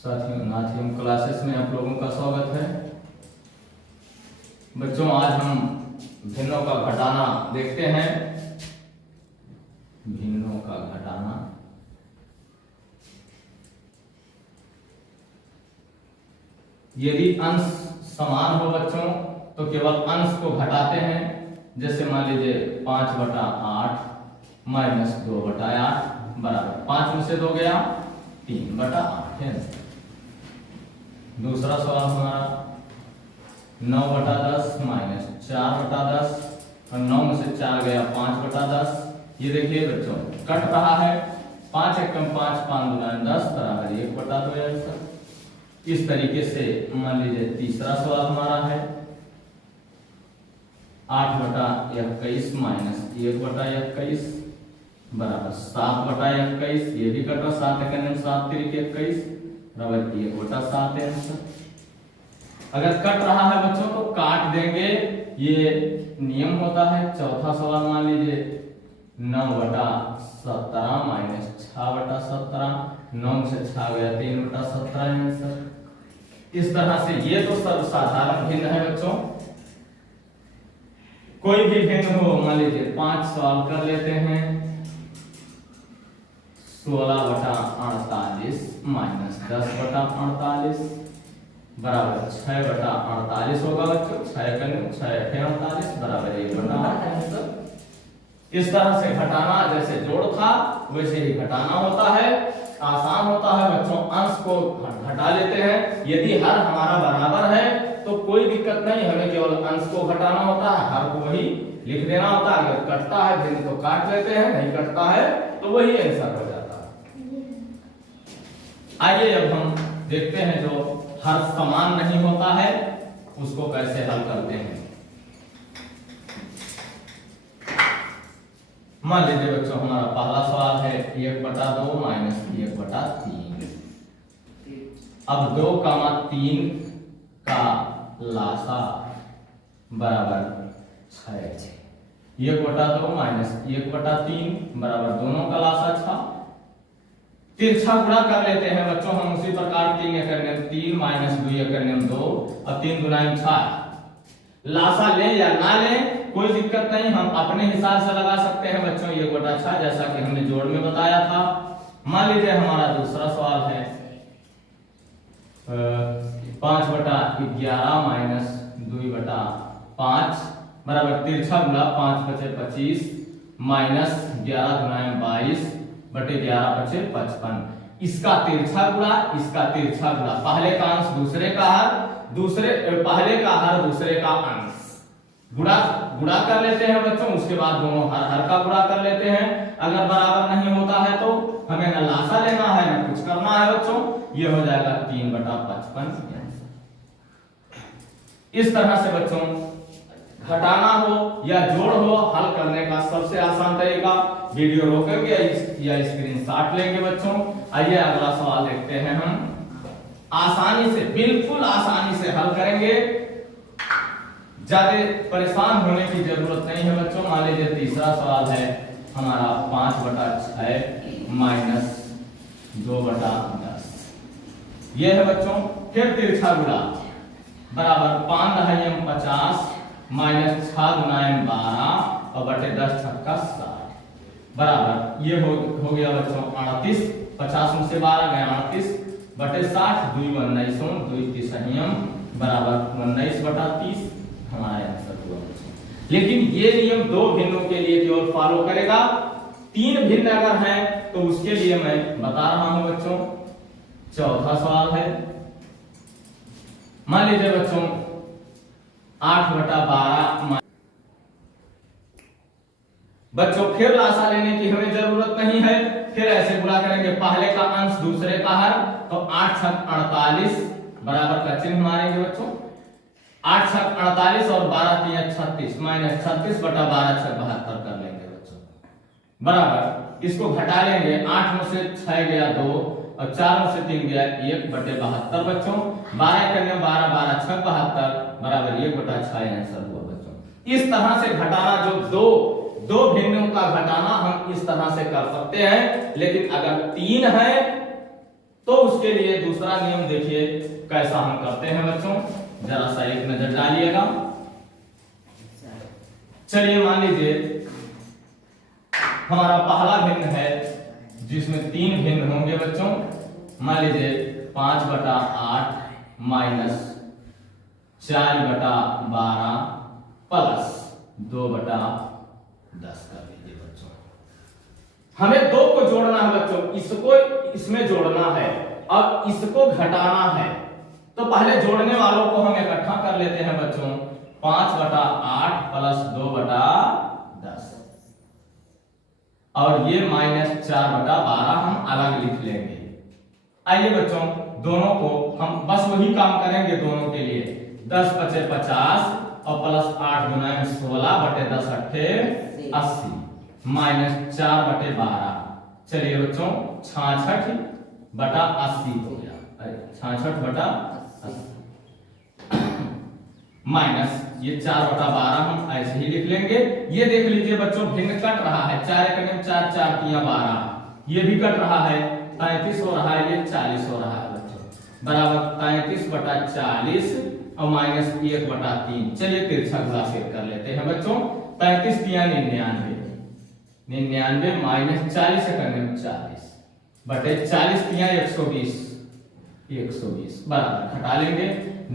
साथियों नाथियों क्लासेस में आप लोगों का स्वागत है। बच्चों आज हम भिन्नों का घटाना देखते हैं। भिन्नों का घटाना। यदि अंश समान हो बच्चों तो केवल अंश को घटाते हैं। जैसे मान लीजिए 5/8 माइनस 2/8 बराबर 5 में से 2 गया 3/8 है। दूसरा सवाल हमारा 9/10 माइनस 4/10 और 9 में से 4 गया 5/10। ये देखिए बच्चों कट रहा है। 5 एकम 5 5 गुना 10 बराबर 1/2 आंसर। इस तरीके से मान लीजिए तीसरा सवाल हमारा है 8/21 माइनस 1/21 बराबर 7/21। ये भी कट रहा 7 एकम 7 3 21 बराबर 1/7 है आंसर। अगर कट रहा है बच्चों तो काट देंगे, ये नियम होता है। चौथा सवाल मान लीजिए 9/17 माइनस 6/17 9 से 6 गया 3/17 है आंसर। इस तरह से ये तो सर्वसाधारण भिन्न है बच्चों। कोई भी भिन्न हो मान लीजिए 5 सवाल कर लेते हैं। 16/48 माइनस 10/48 बराबर 6/48 होगा बच्चों। 6×6=48 बराबर 1/8। इस तरह से घटाना जैसे जोड़ था वैसे ही घटाना होता है। आसान होता है बच्चों। अंश को घटा लेते हैं। यदि हर हमारा बराबर है तो कोई दिक्कत नहीं, हमें केवल अंश को घटाना होता है, हर को वही लिख देना होता है। अगर कटता है भिन्न तो काट लेते हैं, नहीं कटता है तो वही आंसर हो जाता है। आइए अब हम देखते हैं जो हर समान नहीं होता है उसको कैसे हल करते हैं। मान लीजिए बच्चों हमारा पहला सवाल है 1/2 माइनस 1/3। अब 2,3 का लासा बराबर 6। 1/2 माइनस 1/3 बराबर दोनों का लासा 6। तिरछा गुणा कर लेते हैं बच्चों हम उसी प्रकार। 3 एकड़ 3 माइनस 2 एकड़ 2 और 3 गुना 6। लासा लें या ना लें कोई दिक्कत नहीं, हम अपने हिसाब से लगा सकते हैं बच्चों। 1/6 जैसा कि हमने जोड़ में बताया था। मान लीजिए हमारा दूसरा सवाल है 5/11 माइनस 2/5 बराबर तिरछा गुणा 5×5=25 माइनस 11×22 बटे 11×55। इसका तिरछा गुणा इसका तिरछा गुणा। पहले का अंश दूसरे का हर, पहले का हर दूसरे का अंश। गुणा कर लेते हैं बच्चों। उसके बाद दोनों हर का गुणा कर लेते हैं। अगर बराबर नहीं होता है तो हमें न लासा लेना है न कुछ करना है बच्चों। ये हो जाएगा 3/55। इस तरह से बच्चों घटाना हो या जोड़ हो हल करने का सबसे आसान तरीका। वीडियो रोकेंगे या स्क्रीनशॉट लेंगे बच्चों। आइए अगला सवाल देखते हैं। हम आसानी से बिल्कुल आसानी से हल करेंगे, ज्यादा परेशान होने की जरूरत नहीं है बच्चों। मान लीजिए तीसरा सवाल है हमारा 5/6 माइनस 2/10। यह है बच्चों फिर तिरछा गुणा बराबर 5×50 माइनस 6×12 और बटे 10×6=60 बराबर ये हो गया बच्चों 38। 50 में से 12 गया 38 बटे 60 2 19 2 3 बराबर 19/30 हमारा आंसर हुआ बच्चों। लेकिन ये नियम 2 भिन्नों के लिए केवल फॉलो करेगा। 3 भिन्न अगर हैं तो उसके लिए मैं बता रहा हूं बच्चों। चौथा सवाल है मान लीजिए बच्चों 8/12 बच्चों फिर लासा लेने की हमें जरूरत नहीं है। फिर ऐसे गुणा करेंगे पहले का अंश दूसरे का हर तो 8×6=48 बराबर का चिन्ह मारेंगे बच्चों। 8×6=48 और 12×3=36 माइनस 36/12=72 कर लेंगे बच्चों बराबर। इसको घटा लेंगे 8 में से 6 गया 2 और 4 में से 3 गया 1/72 बच्चों। 12 करने 12 12×6=72 बराबर 1/6 आंसर हुआ बच्चों। इस तरह से घटाना जो दो भिन्नों का घटाना हम इस तरह से कर सकते हैं। लेकिन अगर 3 है तो उसके लिए दूसरा नियम देखिए कैसा हम करते हैं बच्चों, जरा सा एक नजर डालिएगा। चलिए मान लीजिए हमारा पहला भिन्न है जिसमें 3 भिन्न होंगे बच्चों। मान लीजिए 5/8 माइनस 4/12 प्लस 2/10 कर लीजिए बच्चों। हमें 2 को जोड़ना है बच्चों, इसको इसमें जोड़ना है और इसको घटाना है। तो पहले जोड़ने वालों को हम इकट्ठा कर लेते हैं बच्चों। 5/8 प्लस 2/10 और ये माइनस 4/12 हम अलग लिख लेंगे। आइए बच्चों दोनों को हम बस वही काम करेंगे दोनों के लिए। 10 × 50 और प्लस 8 × 16/10 = 80 माइनस 4/12। चलिए बच्चों 66/80 हो गया। 66/80 माइनस ये 4/12 हम ऐसे ही लिख लेंगे। ये देख लीजिए बच्चों भिन्न कट रहा है। 4 × 4 4 × 12 ये भी कट रहा है, 33 हो रहा है, ये 40 हो रहा है बच्चों। बराबर 33/40 और माइनस 1/3। चलिए तिरछा गुणा फिर कर लेते हैं बच्चों। 33 × 99 99 माइनस 40 करने में 40 बटे 40 × 120 120 बराबर घटा लेंगे।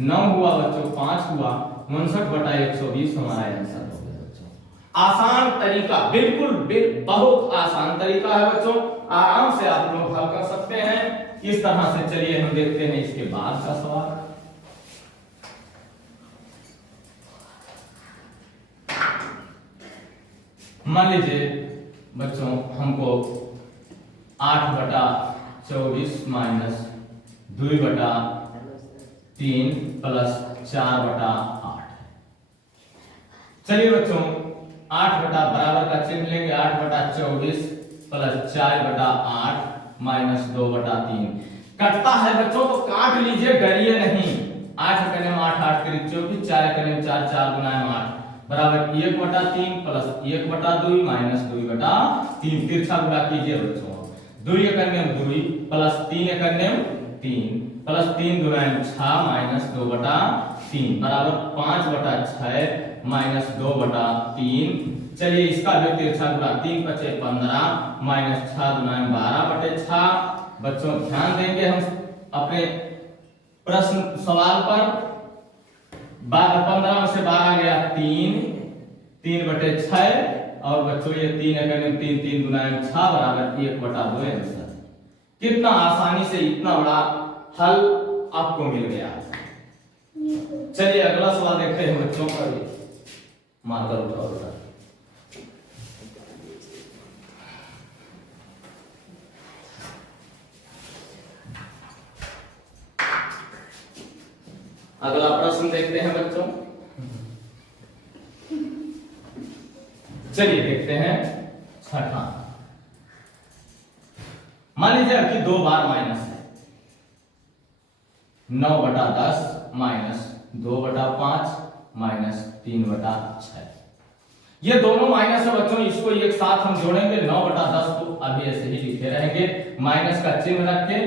9 हुआ बच्चों, 5 हुआ, 59/120 हमारा आंसर हो गया बच्चों। आसान तरीका, बिल्कुल बहुत आसान तरीका है बच्चों, आराम से आप लोग हल कर सकते हैं इस तरह से। चलिए हम देखते हैं इसके बाद का सवाल। मान लीजिए बच्चों हमको 8/24 माइनस 2/3 प्लस 4/8। चलिए बच्चों 8 बराबर का चिन्ह लेंगे। 8/24 प्लस 4/8 माइनस 2/3 कटता है बच्चों तो काट लीजिए, डरिए नहीं। 8 × 8 8 × 24 4 × 4 4 × 8 बराबर 1/3 प्लस 1/2 माइनस 2/3। तिरछा गुणा कीजिए बच्चों। 2 × 2 प्लस 3 × 3 प्लस 3 × 6 माइनस 2/3 बराबर 5/6 माइनस 2/3। चलिए इसका भी तिरछा गुणा। 3 × 5 15 माइनस 6 × 12/6। बच्चों ध्यान देंगे हम अपने प्रश्न सवाल पर। 15 में से 12 गया 3 3/6 और बच्चों ये 3 × 3 3 × 6 बराबर 1/2 आंसर। कितना आसानी से इतना बड़ा हल आपको मिल गया। चलिए अगला सवाल देखते हैं बच्चों का। मार्कर उठाओ बेटा। अगला प्रश्न देखते हैं बच्चों। चलिए देखते हैं छठा। मान लीजिए कि 2 बार माइनस है। 9/10 माइनस 2/5 माइनस 3/6। ये दोनों माइनस है बच्चों, इसको एक साथ हम जोड़ेंगे। 9/10 को अभी ऐसे ही लिखे रहेंगे, माइनस का चिन्ह रख के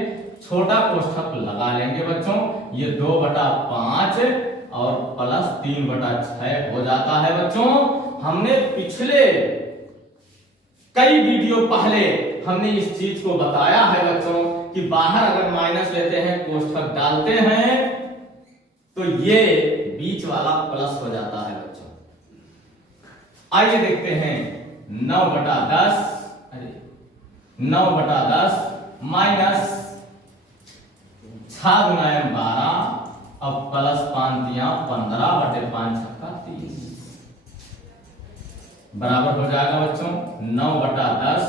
छोटा कोष्ठक लगा लेंगे बच्चों। ये 2/5 और प्लस 3/6 हो जाता है बच्चों। हमने पिछले कई वीडियो पहले हमने इस चीज को बताया है बच्चों कि बाहर अगर माइनस लेते हैं कोष्ठक डालते हैं तो ये बीच वाला प्लस हो जाता है बच्चों। आइए देखते हैं 9/10 माइनस 6 × 12 अब प्लस 5 × 15 बटे 5 × 30 बराबर हो जाएगा बच्चों 9/10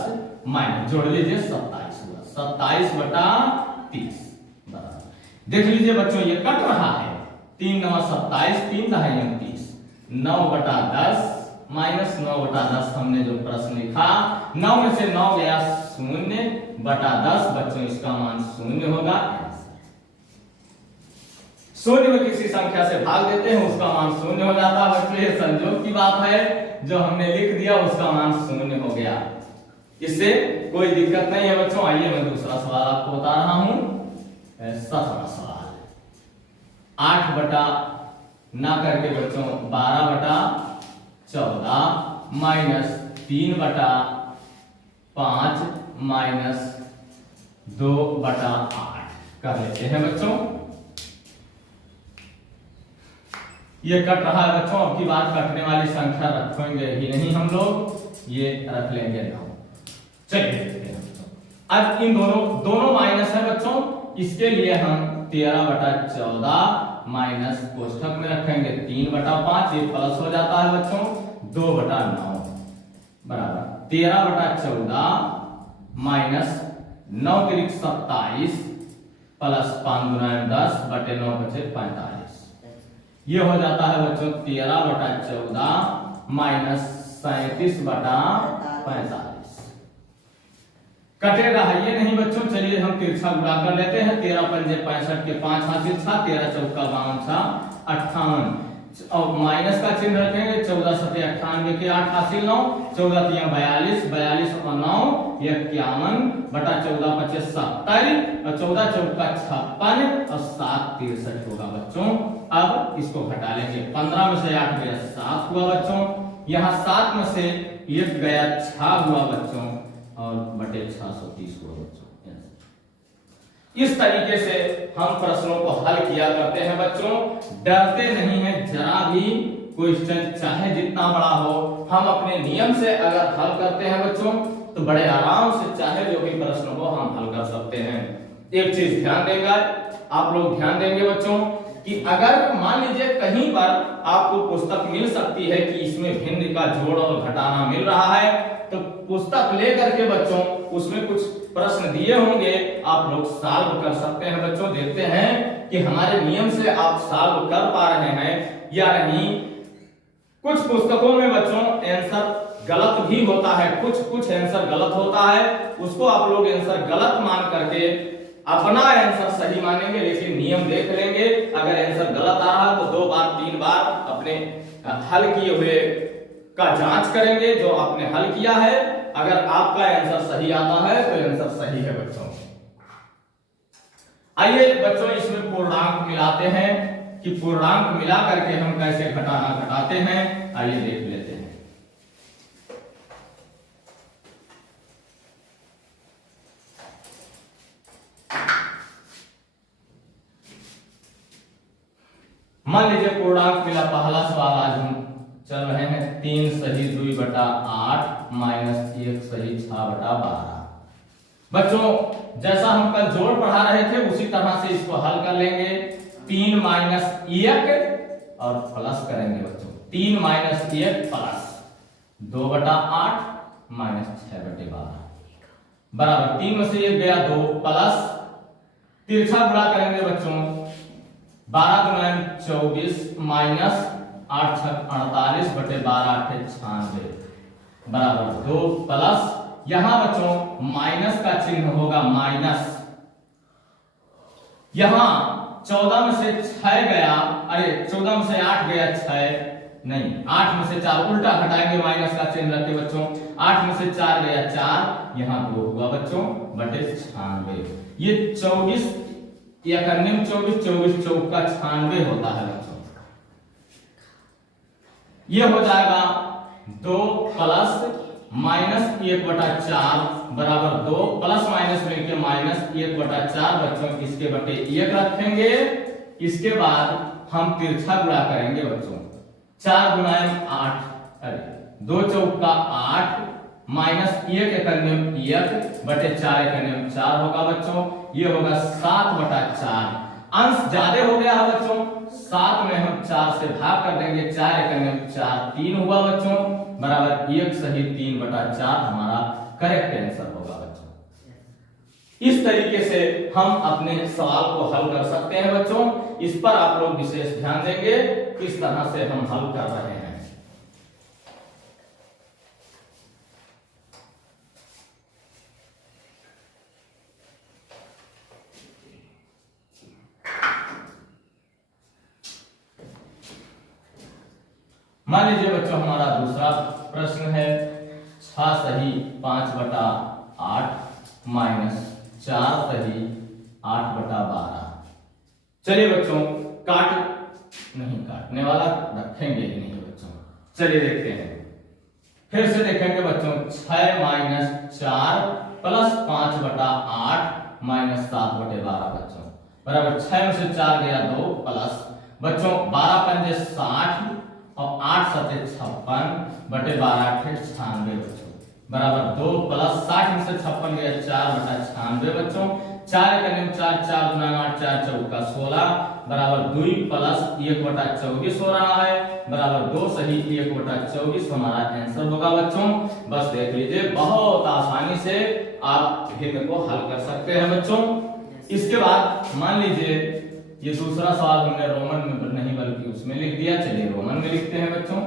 माइनस जोड़ लीजिए 27 हुआ 27/30 बराबर। देख लीजिए बच्चों ये कट रहा है। 3 × 9 27 3 × 29 9/10 माइनस 9/10 हमने जो प्रश्न लिखा 9 में से 9 गया 0/10 बच्चों इसका मान 0 होगा। 0 में किसी संख्या से भाग देते हैं उसका मान 0 हो जाता है बच्चों। ये संयोग की बात है, जो हमने लिख दिया उसका मान 0 हो गया। इससे कोई दिक्कत नहीं है बच्चों। आइए मैं दूसरा सवाल आपको बता रहा हूं। 7वां सवाल 8 बटा ना करके बच्चों 12 बटा 14 माइनस 3 बटा 5 माइनस 2 बटा 8 कर लेते हैं बच्चों। ये कट रहा है बच्चों, अब की बार कटने वाली संख्या रखेंगे ही नहीं हम लोग, ये रख लेंगे 9। चलिए देखते हैं बच्चों, अब इन दोनों माइनस है बच्चों, इसके लिए हम 13 बटा 14 माइनस कोष्ठक में रखेंगे 3 बटा 5, ये प्लस हो जाता है बच्चों 2 बटा 9 बराबर 13 बटा 14 माइनस 9 तिरिक 27 प्लस 5 गुना 10 बटे 9 बचे 45। ये हो जाता है बच्चों 13 बटा 14 माइनस 37 बटा 45। कटेगा है ये नहीं बच्चों, चलिए हम तिरछा गुणा कर लेते हैं। 13 पंजे 65 के 5 हासिल था, 13 चौका 52 58 और माइनस का चिन्ह रखेंगे, 14 सते 98 के 8 हासिल 9, 14 तिया 42 42 और 9 51 बटा 14 25 70 और 14 चौका 56 और 7 63 होगा बच्चों। अब इसको घटा लेंगे, 15 में से 8 गया 7 हुआ बच्चों, यहाँ 7 में से 1 गया 6 हुआ बच्चों और बटे 630 हुआ बच्चों। इस तरीके से हम प्रश्नों को हल किया करते हैं बच्चों, डरते नहीं हैं जरा भी। क्वेश्चन चाहे जितना बड़ा हो, हम अपने नियम से अगर हल करते हैं बच्चों तो बड़े आराम से चाहे जो भी प्रश्न हो हम हल कर सकते हैं। एक चीज ध्यान देगा, आप लोग ध्यान देंगे बच्चों कि अगर मान लीजिए कहीं पर आपको पुस्तक मिल सकती है कि इसमें भिन्न का जोड़ और घटाना मिल रहा है, तो पुस्तक लेकर के बच्चों उसमें कुछ प्रश्न दिए होंगे, आप लोग सॉल्व कर सकते हैं बच्चों। देखते हैं कि हमारे नियम से आप सॉल्व कर पा रहे हैं या नहीं। कुछ पुस्तकों में बच्चों आंसर गलत भी होता है, कुछ आंसर गलत होता है, उसको आप लोग आंसर गलत मान करके अपना आंसर सही मानेंगे, लेकिन नियम देख लेंगे। अगर आंसर गलत आ रहा तो 2 बार 3 बार अपने हल किए हुए का जांच करेंगे जो आपने हल किया है। अगर आपका आंसर सही आता है तो आंसर सही है बच्चों। आइए बच्चों इसमें पूर्णांक मिलाते हैं कि पूर्णांक मिला करके हम कैसे घटाना घटाते हैं, आइए देख लेते हैं। मान लीजिए पूर्णांक मिला, पहला सवाल आज हम चल रहे हैं 3 सही 2 बटा 8 माइनस 1 सही 6 बटा 12। बच्चों जैसा हम कल जोड़ पढ़ा रहे थे उसी तरह से इसको हल कर लेंगे। 3 माइनस 1 और प्लस करेंगे बच्चों, 3 माइनस 1 प्लस 2 बटा 8 माइनस 6 बटे 12 बराबर 3 में से 1 गया 2 प्लस तिरछा गुणा करेंगे बच्चों, 12 गुना 24 माइनस 8 छक 48 बटे 12 8 96 बराबर 2 प्लस यहां बच्चों माइनस का चिन्ह होगा माइनस, यहां 14 में से 6 गया, अरे 14 में से 8 गया 6 नहीं, 8 में से 4 उल्टा घटाएंगे, माइनस का चिन्ह रखे बच्चों, 8 में से 4 गया 4, यहां 2 हुआ बच्चों बटे 96। ये 24 या करने में 24 24 चौका 96 होता है बच्चों। ये हो जाएगा 2 प्लस माइनस 1 बटा 4 बराबर 2 प्लस माइनस मिलके माइनस 1 बटा 4 बच्चों, इसके बटे 1 रखेंगे। इसके बाद हम तिरछा गुणा करेंगे बच्चों, 4 गुना 8, अरे 2 चौका 8 माइनस 1 करने में 1 बटे 4 करने में 4 होगा बच्चों, ये होगा 7 बटा 4। अंश ज्यादा हो गया है बच्चों, 7 में हम 4 से भाग कर देंगे, 4 करने में 4 3 हुआ बच्चों बराबर 1 सही 3 बटा 4 हमारा करेक्ट आंसर होगा बच्चों। इस तरीके से हम अपने सवाल को हल कर सकते हैं बच्चों। इस पर आप लोग विशेष ध्यान देंगे किस तरह से हम हल कर रहे हैं। मान लीजिए बच्चों हमारा दूसरा प्रश्न है 6 सही 5 बटा 8 माइनस 4 सही 8/12। चलिए बच्चों, काटने वाला रखेंगे ही नहीं बच्चों। चलिए देखते हैं, फिर से देखेंगे बच्चों। 6 - 4 प्लस 5/8 माइनस 7/12 बच्चों बराबर 6 में से 4 गया 2 प्लस बच्चों 12 पंजे 60 और 8 सते 56/12 96 बच्चों बराबर 2 प्लस 60 में से 56 गया 4/96 बच्चों। 4 का 4 4 गुना 8 4 चौका 16 बराबर 2 प्लस 1/24 हो रहा है बराबर 2 सही 1/24 हमारा आंसर होगा बच्चों। बस देख लीजिए, बहुत आसानी से आप भिन्न को हल कर सकते हैं बच्चों। इसके बाद मान लीजिए ये दूसरा सवाल हमने रोमन में नहीं बल्कि उसमें लिख दिया। चलिए रोमन में लिखते हैं बच्चों।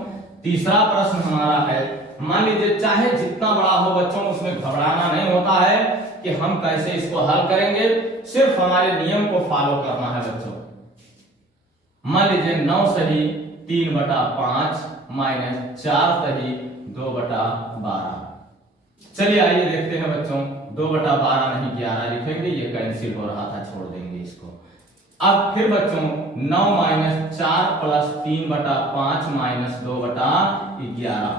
तीसरा प्रश्न हमारा है, मान लीजिए चाहे जितना बड़ा हो बच्चों, उसमें घबराना नहीं होता है कि हम कैसे इसको हल करेंगे, सिर्फ हमारे नियम को फॉलो करना है बच्चों। मान लीजिए 9 सही 3/5 माइनस 4 सही 2/12। चलिए आइए देखते हैं बच्चों। 2/12 नहीं 11 लिखेंगे, ये कैंसिल हो रहा था, छोड़ देंगे इसको। अब फिर बच्चों 9 - 4 प्लस 3/5 माइनस 2/11।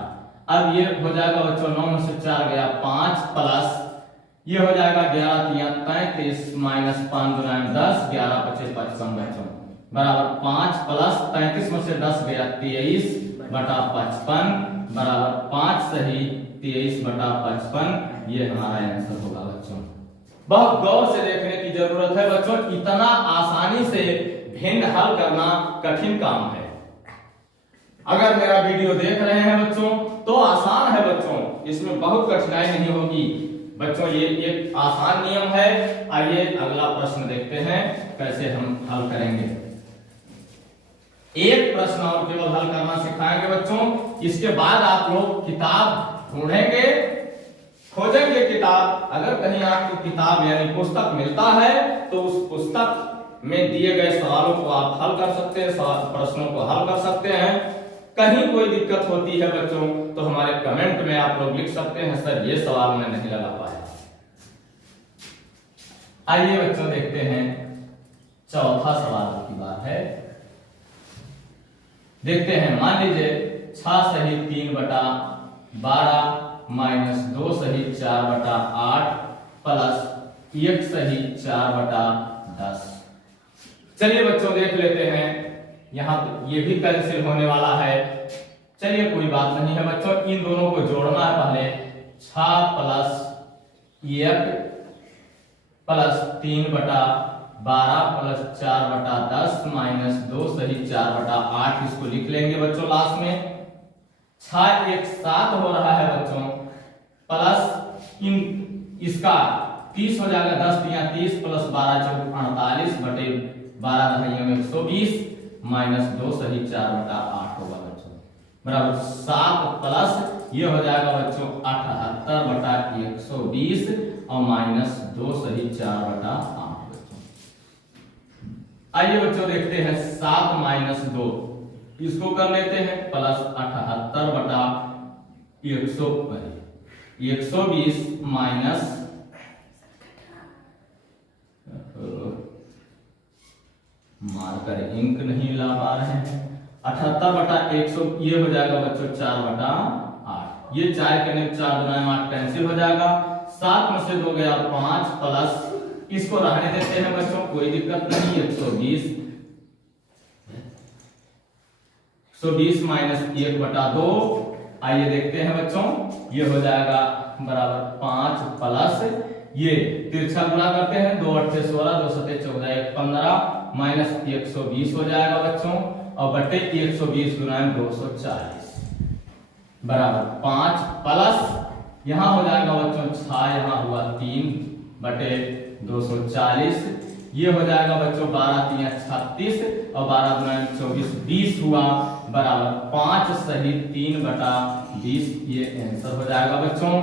अब ये हो जाएगा बच्चों 9 में से 4 गया 5 प्लस ये हो जाएगा 11 × 33 माइनस 5 × 10 11 × 25 55 बच्चों बराबर 5 प्लस 33 में से 10 गया 23/55 बराबर 5 सही 23/55। ये हमारा आंसर होगा बच्चों। बहुत गौर से देखने की जरूरत है बच्चों, इतना आसानी से भिन्न हल करना कठिन काम है। अगर मेरा वीडियो देख रहे हैं बच्चों तो आसान है बच्चों, इसमें बहुत कठिनाई नहीं होगी बच्चों, ये एक आसान नियम है। आइए अगला प्रश्न देखते हैं कैसे हम हल करेंगे। एक प्रश्न और केवल हल करना सिखाएंगे बच्चों, इसके बाद आप लोग किताब ढूंढेंगे, खोजेंगे किताब। अगर कहीं आपको किताब यानी पुस्तक मिलता है तो उस पुस्तक में दिए गए सवालों को आप हल कर सकते हैं, प्रश्नों को हल कर सकते हैं। कहीं कोई दिक्कत होती है बच्चों तो हमारे कमेंट में आप लोग लिख सकते हैं, सर ये सवाल मैं नहीं लगा पाया। आइए बच्चों देखते हैं, चौथा सवाल की बात है। देखते हैं, मान लीजिए 6 सही 3/12 माइनस 2 सही 4/8 प्लस 1 सही 4/10। चलिए बच्चों देख लेते हैं, यहां ये भी कैंसिल होने वाला है। चलिए कोई बात नहीं है बच्चों, इन दोनों को जोड़ना है पहले। 6 प्लस 1 प्लस 3/12 प्लस 4/10 माइनस 2 सही 4/8 इसको लिख लेंगे बच्चों लास्ट में। 6 1 7 हो रहा है बच्चों प्लस इन इसका 30 हो जाएगा, 10 × 30 प्लस 12 × 48 बटे 12 दहाइयों में 120 माइनस 2 सही 4/8 होगा बच्चों बराबर 7 प्लस ये हो जाएगा बच्चों 78/120 और माइनस 2 सही 4/8 बच्चों। आइए बच्चों देखते हैं 7 माइनस 2 इसको कर लेते हैं प्लस 78/120 माइनस मार्कर इंक नहीं ला पा रहे हैं 78/100 ये हो जाएगा बच्चों 4/8। ये 4 के 4 × 8 कैंसिल हो जाएगा। 7 में से 2 गया 5 प्लस इसको रहने देते हैं बच्चों, कोई दिक्कत नहीं। 120 माइनस 1/2। आइए देखते हैं बच्चों, ये हो जाएगा बराबर 5 प्लस ये तिरछा गुणा करते हैं 2 8 16 2 7 14 1 15 माइनस 120 हो जाएगा बच्चों और बटे 120 गुना 240 बराबर 5 प्लस यहां हो जाएगा बच्चों 6 यहां हुआ 3 बटे 240 ये हो जाएगा बच्चों 12 × 36 और 12 × 24 20 हुआ बराबर 5 सही 3/20। ये आंसर हो जाएगा बच्चों।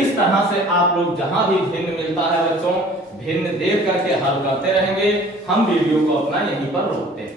इस तरह से आप लोग जहां भी भिन्न मिलता है बच्चों भिन्न देख करके हल करते रहेंगे। हम वीडियो को अपना यहीं पर रोकते हैं।